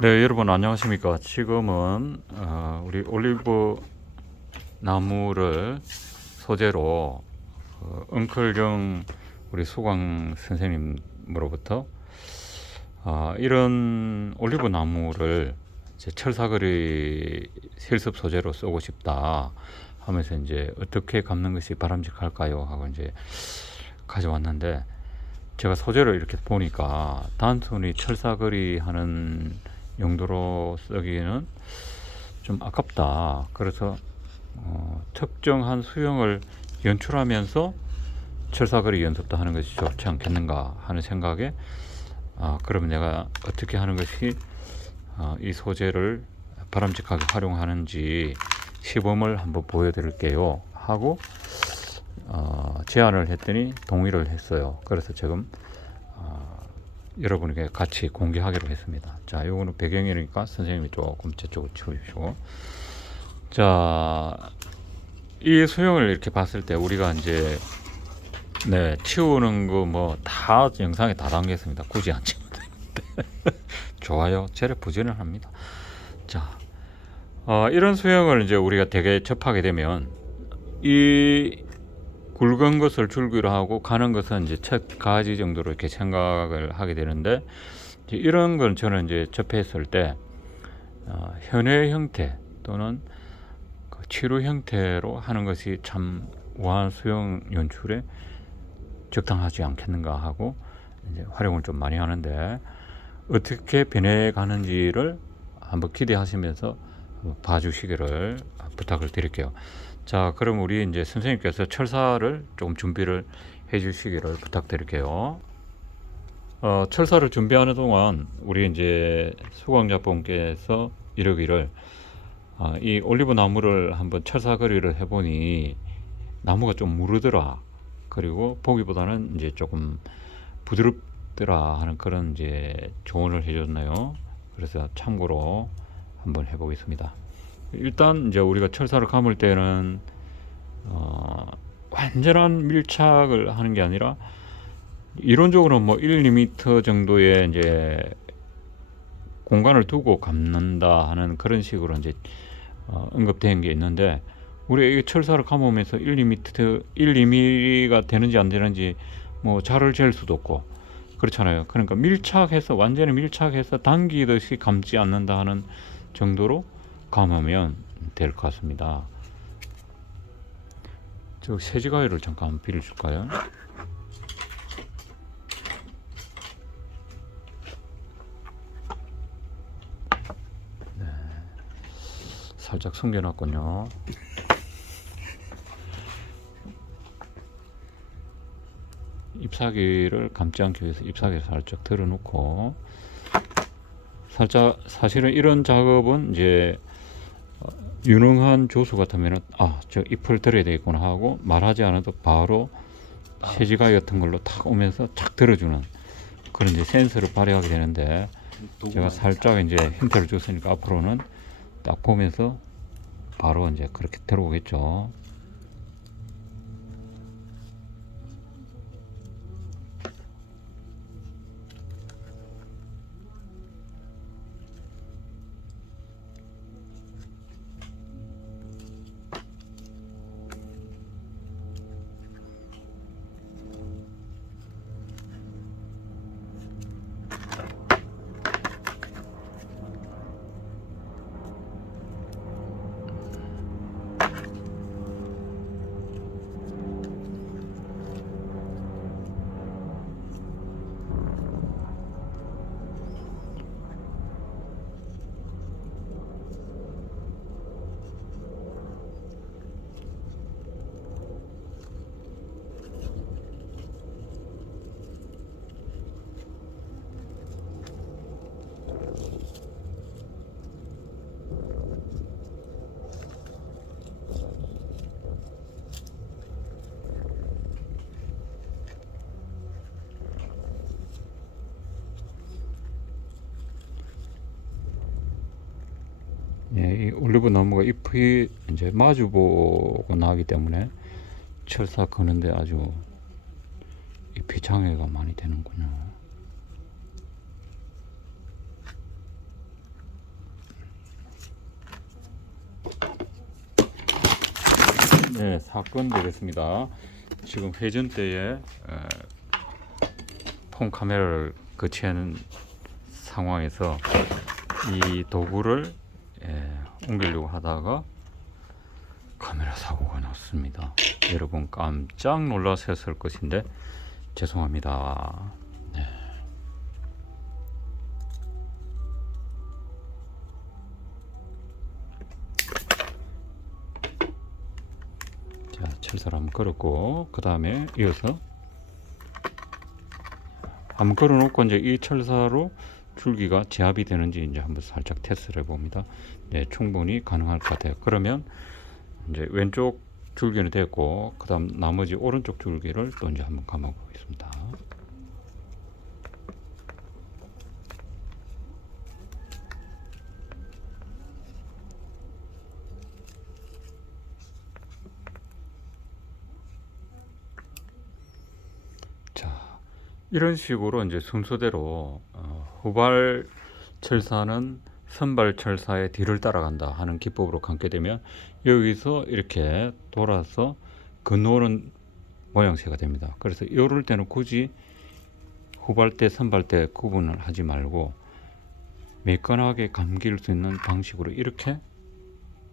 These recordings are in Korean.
네, 여러분 안녕하십니까? 지금은 우리 올리브 나무를 소재로 엉클정 우리 수광 선생님으로부터 이런 올리브 나무를 이제 철사거리 실습 소재로 쓰고 싶다 하면서 이제 어떻게 감는 것이 바람직할까요? 하고 이제 가져왔는데, 제가 소재를 이렇게 보니까 단순히 철사거리 하는 용도로 쓰기에는 좀 아깝다. 그래서 특정한 수영을 연출하면서 철사거리 연습도 하는 것이 좋지 않겠는가 하는 생각에, 그럼 내가 어떻게 하는 것이 이 소재를 바람직하게 활용하는지 시범을 한번 보여드릴게요 하고 제안을 했더니 동의를 했어요. 그래서 지금 여러분에게 같이 공개하기로 했습니다. 자, 요거는 배경이니까 선생님이 조금 저쪽으로 치워주시고. 자, 이 수영을 이렇게 봤을 때 우리가 이제 치우는 거 뭐 다 영상에 다 담겼습니다. 굳이 안 치면 되는데 좋아요, 재력 부지런합니다. 자, 이런 수영을 이제 우리가 되게 접하게 되면 이 굵은 것을 줄기로 하고 가는 것은 이제 첫 가지 정도로 이렇게 생각을 하게 되는데, 이런 건 저는 이제 접했을 때 현회 형태 또는 그 치료 형태로 하는 것이 참 우아한 수영 연출에 적당하지 않겠는가 하고 이제 활용을 좀 많이 하는데, 어떻게 변해 가는지를 한번 기대하시면서 봐주시기를 부탁을 드릴게요. 자, 그럼 우리 이제 선생님께서 철사를 조금 준비를 해 주시기를 부탁드릴게요. 철사를 준비하는 동안 우리 이제 수광자분께서 이러기를, 이 올리브 나무를 한번 철사거리를 해보니 나무가 좀 무르더라. 그리고 보기보다는 이제 조금 부드럽더라 하는 그런 이제 조언을 해줬네요. 그래서 참고로 한번 해보겠습니다. 일단 이제 우리가 철사를 감을 때는 완전한 밀착을 하는 게 아니라 이론적으로 뭐 1mm 정도의 이제 공간을 두고 감는다 하는 그런 식으로 이제 언급된 게 있는데, 우리 이 철사를 감으면서 1mm가 되는지 안 되는지 뭐 자를 잴 수도 없고 그렇잖아요. 그러니까 밀착해서 완전히 밀착해서 당기듯이 감지 않는다 하는 정도로 감으면 될 것 같습니다. 저 세지가위를 잠깐 빌려줄까요? 살짝 숨겨놨군요. 잎사귀를 감지 않기 위해서 잎사귀를 살짝 들어놓고, 살짝 사실은 이런 작업은 이제 유능한 조수 같으면은 저 잎을 들어야 되겠구나 하고 말하지 않아도 바로 세지가위 같은 걸로 탁 오면서 착 들어주는 그런 이제 센스를 발휘하게 되는데, 제가 살짝 이제 힌트를 줬으니까 앞으로는 딱 보면서 바로 이제 그렇게 들어오겠죠. 이 올리브 나무가 잎이 이제 마주보고 나기 때문에 철사 거는데 아주 잎이 장애가 많이 되는군요. 네, 사건 되겠습니다. 지금 회전대에 폰 카메라를 거치하는 상황에서 이 도구를 옮기려고 하다가 카메라 사고가 났습니다. 여러분 깜짝 놀라셨을 것인데 죄송합니다. 네. 자, 철사를 한번 걸었고 그 다음에 이어서 한번 걸어놓고 이제 이 철사로 줄기가 제압이 되는지 이제 한번 살짝 테스트를 해봅니다. 네, 충분히 가능할 것 같아요. 그러면 이제 왼쪽 줄기는 됐고 그 다음 나머지 오른쪽 줄기를 또 이제 한번 감아 보겠습니다. 자, 이런 식으로 이제 순서대로 후발 철사는 선발 철사의 뒤를 따라간다 하는 기법으로 감게 되면 여기서 이렇게 돌아서 건너오는 모양새가 됩니다. 그래서 이럴 때는 굳이 후발대 선발대 구분을 하지 말고 매끈하게 감길 수 있는 방식으로 이렇게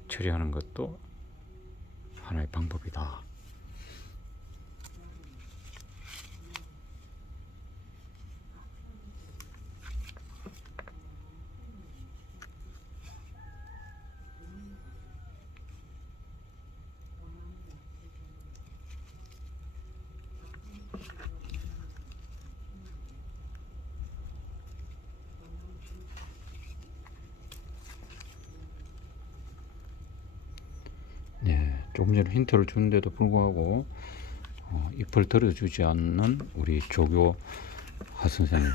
처리하는 것도 하나의 방법이다. 네, 조금 전에 힌트를 주는데도 불구하고 잎을 들어주지 않는 우리 조교 하 선생님.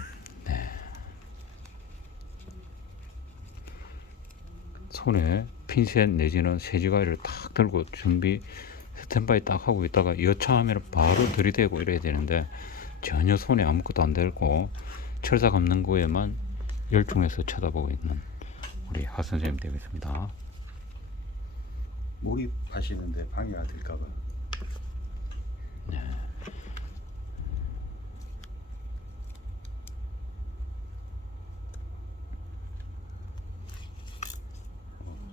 네. 손에 핀셋 내지는 새지가위를 딱 들고 준비 스탠바이 딱 하고 있다가 여차하면 바로 들이대고 이래야 되는데 전혀 손에 아무것도 안 들고 철사 감는 거에만 열중해서 쳐다보고 있는 우리 하 선생님 되겠습니다. 몰입하시는데 방해가 될까봐. 네.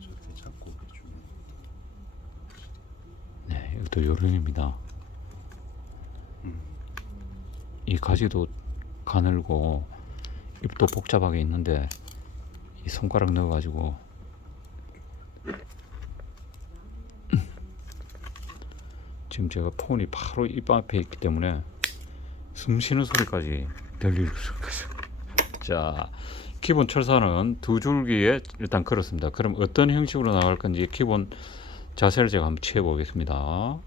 저렇게 잡고 해주면. 네, 이것도 요령입니다. 이 가지도 가늘고 잎도 복잡하게 있는데 이 손가락 넣어가지고 지금 제가 폰이 바로 입 앞에 있기 때문에 숨 쉬는 소리까지 들릴 수 있어요. 자, 기본 철사는 두 줄기에 일단 걸었습니다. 그럼 어떤 형식으로 나갈 건지 기본 자세를 제가 한번 취해 보겠습니다.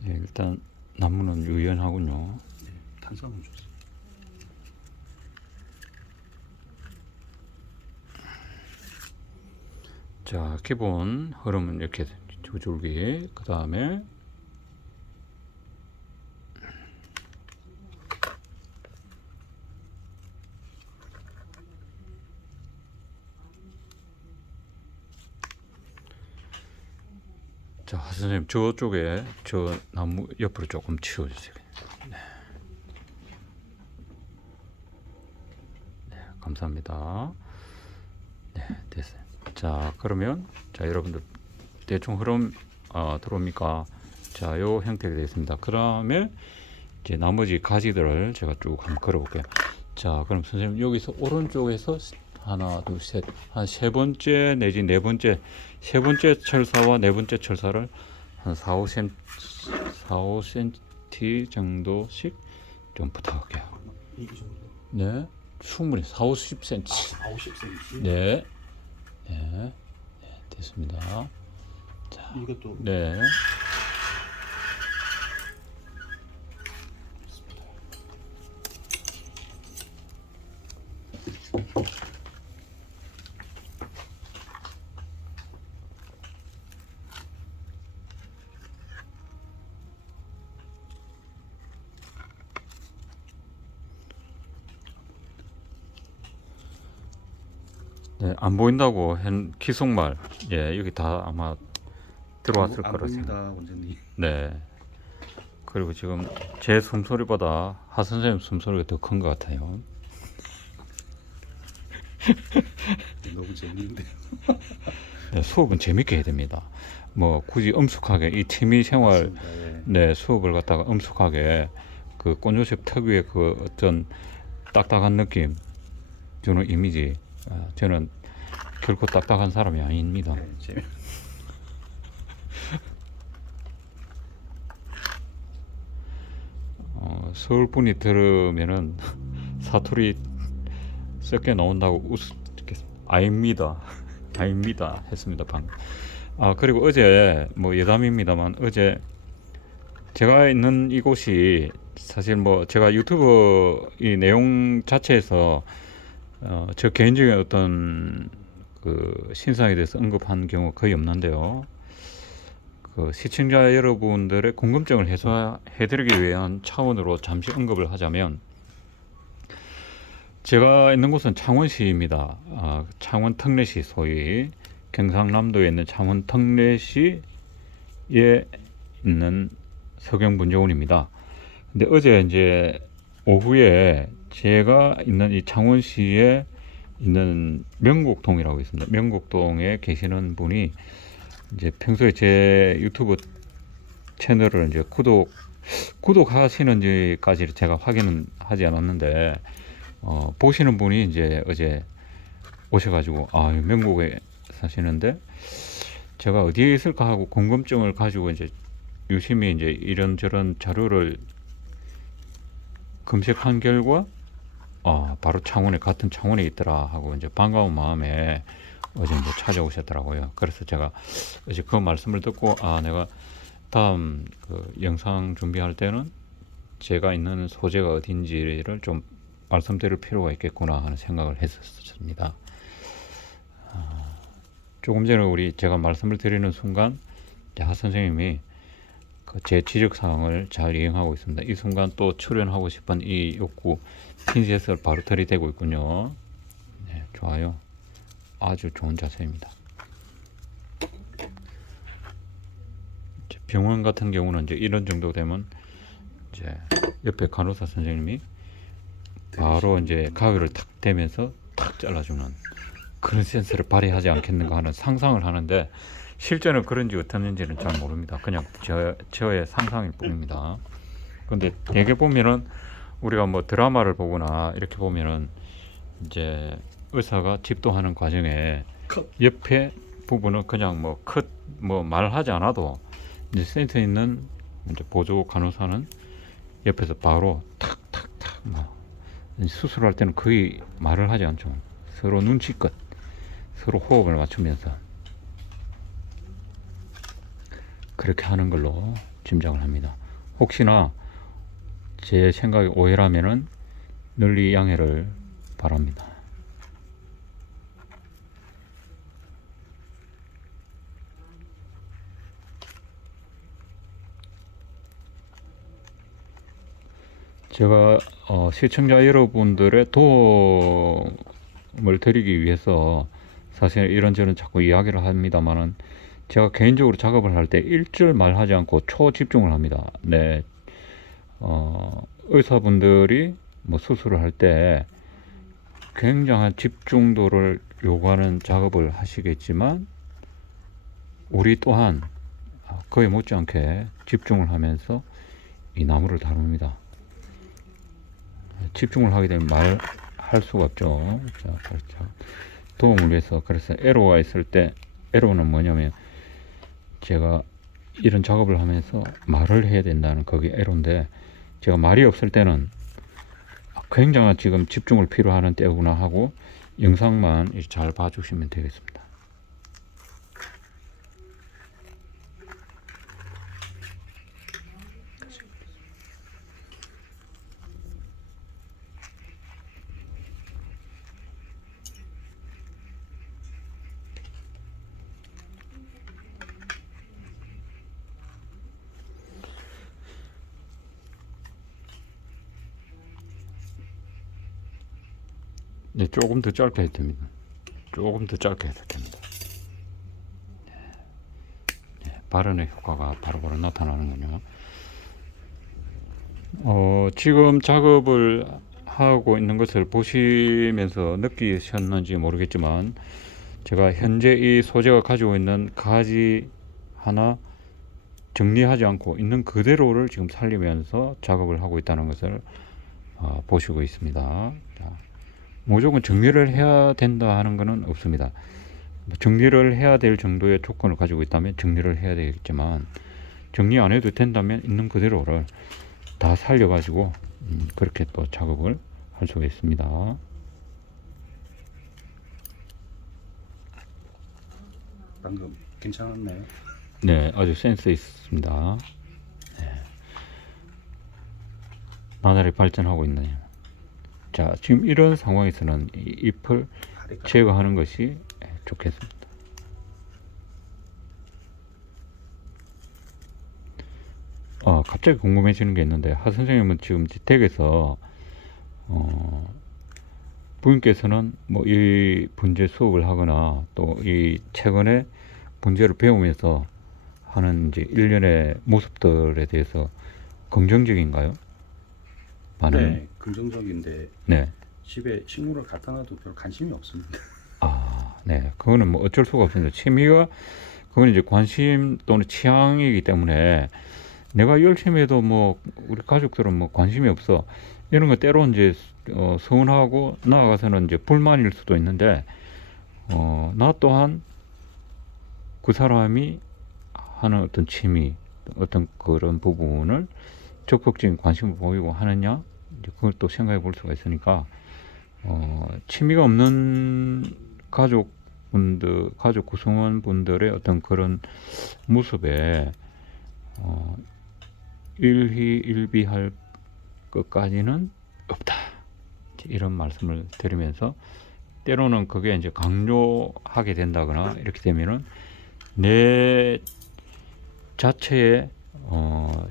네, 일단 나무는 유연하군요. 네, 탄성은 좋습니다. 자, 기본 흐름은 이렇게 두 줄기, 그 다음에 자, 선생님 저쪽에 저 나무 옆으로 조금 치워주세요. 네. 네, 감사합니다. 네, 됐어요. 자, 그러면 자 여러분들 대충 흐름 들어옵니까? 자, 요 형태가 되겠습니다. 그 다음에 이제 나머지 가지들을 제가 쭉 한번 걸어볼게요. 자, 그럼 선생님 여기서 오른쪽에서 하나, 둘, 셋, 한 세 번째 내지 네 번째, 세 번째 철사와 네 번째 철사를 한 4, 5cm, 4, 5cm 정도씩 좀 부탁할게요. 이 정도. 네, 충분히 4, 50cm. 4, 50cm. 네, 네, 네, 됐습니다. 자, 이것도. 네. 네, 안 보인다고 한 기속말 예 여기 다 아마 들어왔을 안 거라 생각. 보입니다, 원장님. 네. 그리고 지금 제 숨소리보다 하 선생님 숨소리가 더 큰 것 같아요. 너무 재밌는데. 네, 수업은 재밌게 해야 됩니다. 뭐 굳이 엄숙하게 이 취미 생활 맞습니다. 예. 네 수업을 갖다가 엄숙하게 그 꽃요셉 특유의 그 어떤 딱딱한 느낌 주는 이미지 저는 결코 딱딱한 사람이 아닙니다. 예, 재미. 서울 분이 들으면은 사투리 섞여 나온다고 아닙니다. 아닙니다. 했습니다 방금. 그리고 어제 뭐 예담입니다만 어제 제가 있는 이곳이 사실 뭐 제가 유튜브 이 내용 자체에서 저 개인적인 어떤 그 신상에 대해서 언급한 경우 거의 없는데요. 그 시청자 여러분들의 궁금증을 해소해드리기 위한 차원으로 잠시 언급을 하자면 제가 있는 곳은 창원시입니다. 창원 턱례시 소위 경상남도에 있는 창원 턱례시에 있는 서경분조원입니다. 근데 어제 이제 오후에 제가 있는 이 창원시에 있는 명곡동이라고 있습니다. 명곡동에 계시는 분이 이제 평소에 제 유튜브 채널을 이제 구독하시는지까지 제가 확인은 하지 않았는데 보시는 분이 이제 어제 오셔가지고 명곡에 사시는데 제가 어디에 있을까 하고 궁금증을 가지고 이제 유심히 이제 이런저런 자료를 검색한 결과 바로 같은 창원에 있더라 하고 이제 반가운 마음에 어제 이제 찾아오셨더라고요. 그래서 제가 어제 그 말씀을 듣고 내가 다음 그 영상 준비할 때는 제가 있는 소재가 어딘지를 좀 말씀드릴 필요가 있겠구나 하는 생각을 했었습니다. 조금 전에 제가 말씀을 드리는 순간 하 선생님이 제 지적 사항을 잘 이행하고 있습니다. 이 순간 또 출연하고 싶은 이 욕구 핀셋을 바로 들이대고 있군요. 네, 좋아요. 아주 좋은 자세입니다. 병원 같은 경우는 이제 이런 정도 되면 이제 옆에 간호사 선생님이 바로 이제 가위를 탁 대면서 탁 잘라주는 그런 센스를 발휘하지 않겠는가 하는 상상을 하는데 실제는 그런지 어땠는지는 잘 모릅니다. 그냥 저의 상상일 뿐입니다. 근데 대개 보면은 우리가 뭐 드라마를 보거나 이렇게 보면은 이제 의사가 집도하는 과정에 옆에 부분은 그냥 뭐 말하지 않아도 이제 센터 있는 이제 보조 간호사는 옆에서 바로 탁탁탁 수술할 때는 거의 말을 하지 않죠. 서로 눈치껏 서로 호흡을 맞추면서 그렇게 하는 걸로 짐작을 합니다. 혹시나 제 생각이 오해라면은 널리 양해를 바랍니다. 제가 시청자 여러분들의 도움을 드리기 위해서 사실 이런저런 자꾸 이야기를 합니다만은 제가 개인적으로 작업을 할 때 일절 말하지 않고 초집중을 합니다. 네, 의사분들이 뭐 수술을 할 때 굉장한 집중도를 요구하는 작업을 하시겠지만 우리 또한 거의 못지않게 집중을 하면서 이 나무를 다룹니다. 집중을 하게 되면 말할 수가 없죠. 자, 그렇죠. 도움을 위해서 그래서 에러가 있을 때 에러는 뭐냐면 제가 이런 작업을 하면서 말을 해야 된다는 그게 에러인데 제가 말이 없을 때는 굉장한 지금 집중을 필요하는 때구나 하고 영상만 잘 봐주시면 되겠습니다. 네, 조금 더 짧게 해도 됩니다. 조금 더 짧게 해도 됩니다. 바른의 효과가 바로바로 나타나는군요. 지금 작업을 하고 있는 것을 보시면서 느끼셨는지 모르겠지만 제가 현재 이 소재가 가지고 있는 가지 하나 정리하지 않고 있는 그대로를 지금 살리면서 작업을 하고 있다는 것을 보시고 있습니다. 자, 무조건 정리를 해야 된다 하는 것은 없습니다. 정리를 해야 될 정도의 조건을 가지고 있다면 정리를 해야 되겠지만 정리 안 해도 된다면 있는 그대로를 다 살려가지고 그렇게 또 작업을 할 수가 있습니다. 방금 괜찮았나요? 네, 아주 센스 있습니다. 네. 나날이 발전하고 있네요. 자, 지금 이런 상황에서는 이 잎을 다리가 제거하는 것이 좋겠습니다. 갑자기 궁금해지는 게 있는데 하 선생님은 지금 댁에서 부인께서는 뭐 이 분재 수업을 하거나 또 이 최근에 분재를 배우면서 하는 이제 일련의 모습들에 대해서 긍정적인가요? 반응? 네, 긍정적인데 네. 집에 식물을 갖다 놔도 별 관심이 없습니다. 네. 그거는 뭐 어쩔 수가 없습니다. 취미가 그건 이제 관심 또는 취향이기 때문에 내가 열심히 해도 뭐 우리 가족들은 뭐 관심이 없어. 이런 거 때로 이제 서운하고 나아가서는 이제 불만일 수도 있는데 나 또한 그 사람이 하는 어떤 취미, 어떤 그런 부분을 적극적인 관심을 보이고 하느냐, 이제 그걸 또 생각해 볼 수가 있으니까 취미가 없는 가족분들, 가족 구성원분들의 어떤 그런 모습에 일희일비할 것까지는 없다. 이런 말씀을 드리면서 때로는 그게 이제 강요하게 된다거나 이렇게 되면은 내 자체의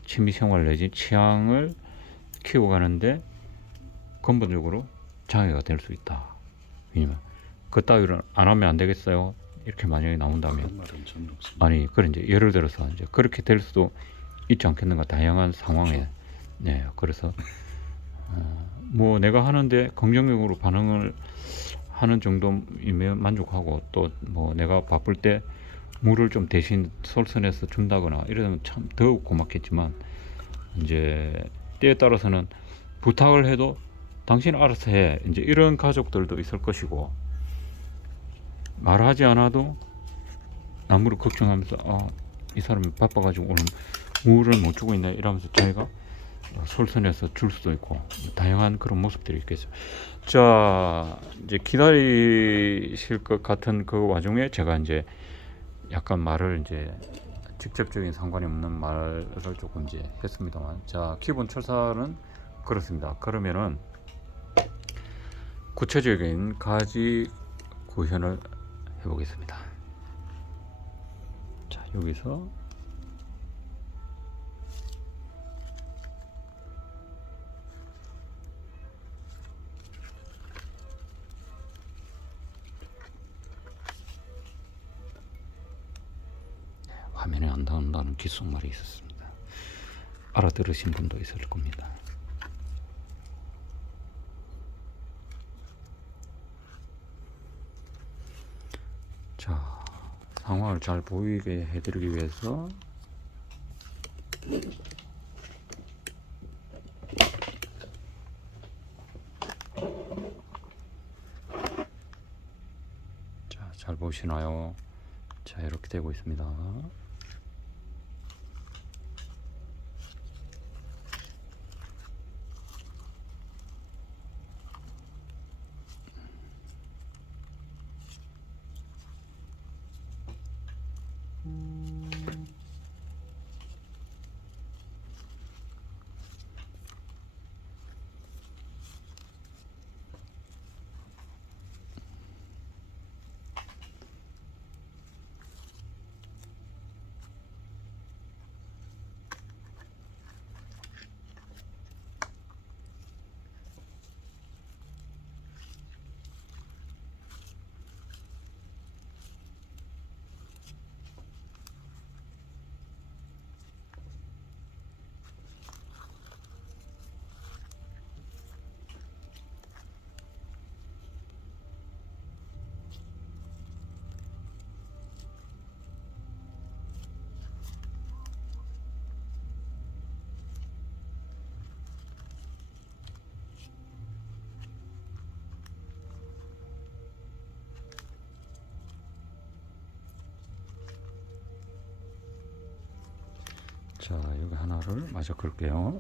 취미생활 내지 취향을 키워가는데 근본적으로 장애가 될 수 있다. 왜냐면 그따위를 안 하면 안 되겠어요. 이렇게 만약에 나온다면 그런 말은 전혀 없습니다. 아니 그런 이제 예를 들어서 이제 그렇게 될 수도 있지 않겠는가 다양한 상황에 네 그래서 뭐 내가 하는데 긍정적으로 반응을 하는 정도이면 만족하고 또 뭐 내가 바쁠 때 물을 좀 대신 솔선해서 준다거나 이러면 참 더욱 고맙겠지만 이제 때에 따라서는 부탁을 해도 당신 알아서 해 이제 이런 가족들도 있을 것이고 말하지 않아도 나무를 걱정하면서 이 사람이 바빠가지고 오늘 물을 못 주고 있네 이러면서 자기가 솔선해서 줄 수도 있고 다양한 그런 모습들이 있겠죠. 자 이제 기다리실 것 같은 그 와중에 제가 이제 약간 말을 이제 직접적인 상관이 없는 말을 조금 이제 했습니다만 자 기본 철사는 그렇습니다. 그러면은 구체적인 가지 구현을 해보겠습니다. 자 여기서 화면에 안 나온다는 귓속말이 있었습니다. 알아들으신 분도 있을 겁니다. 자, 상황을 잘 보이게 해드리기 위해서 자, 잘 보시나요? 자, 이렇게 되고 있습니다. 하나를 마저 걸게요.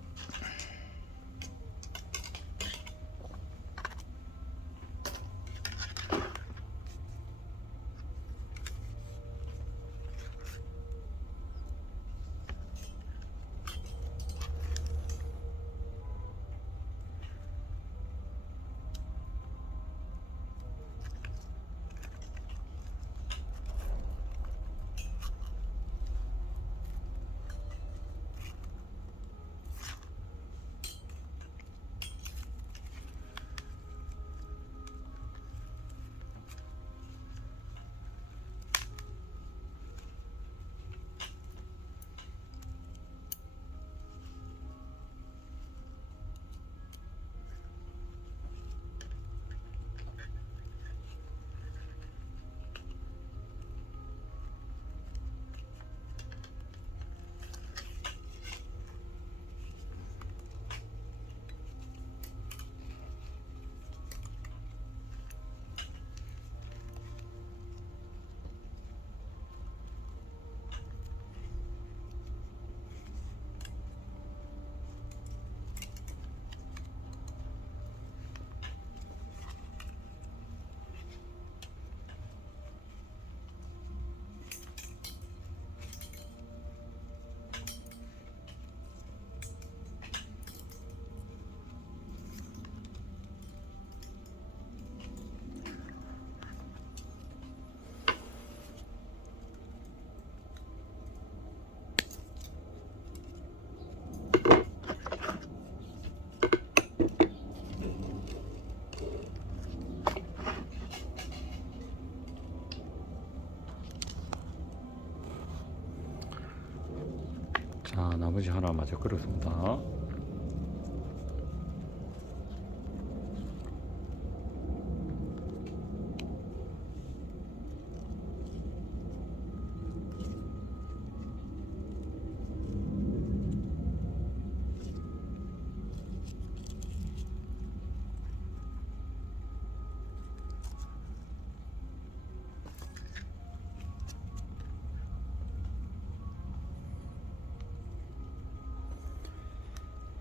자, 나머지 하나 마저 걸었습니다.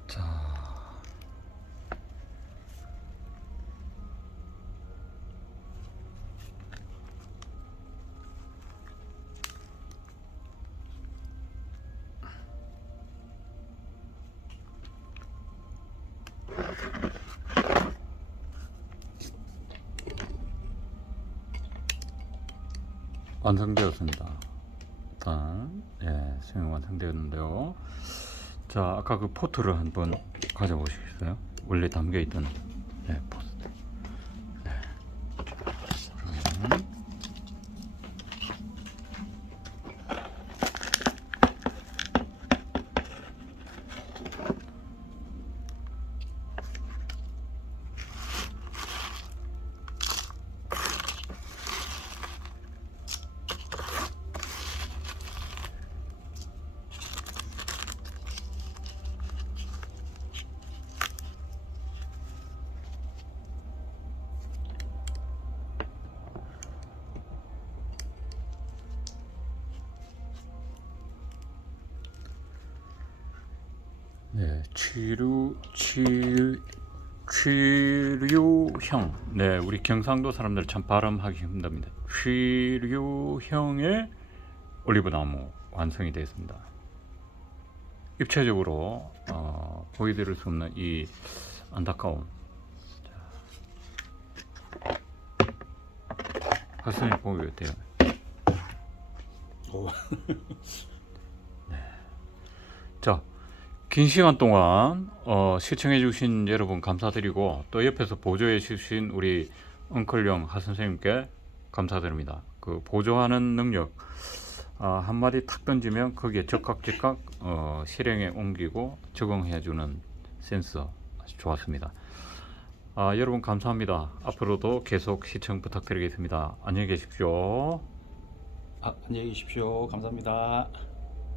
자, 완성되었습니다. 일단 수영 완성되었는데요. 자, 아까 그 포트를 한번 가져보시겠어요? 원래 담겨있던 포트. 그러면 취류형. 네, 우리 경상도 사람들 참 발음하기 힘듭니다. 취류형의 올리브나무 완성이 되었습니다. 입체적으로 보여드릴 수 없는 이 안타까움. 하수님 보기 어때요? 오. 자, 긴 시간 동안 시청해 주신 여러분 감사드리고, 또 옆에서 보조해 주신 우리 엉클령 하선생님께 감사드립니다. 그 보조하는 능력, 한마디 탁 던지면 거기에 즉각 실행에 옮기고 적응해 주는 센스 아주 좋았습니다. 여러분 감사합니다. 앞으로도 계속 시청 부탁드리겠습니다. 안녕히 계십시오. 안녕히 계십시오. 감사합니다.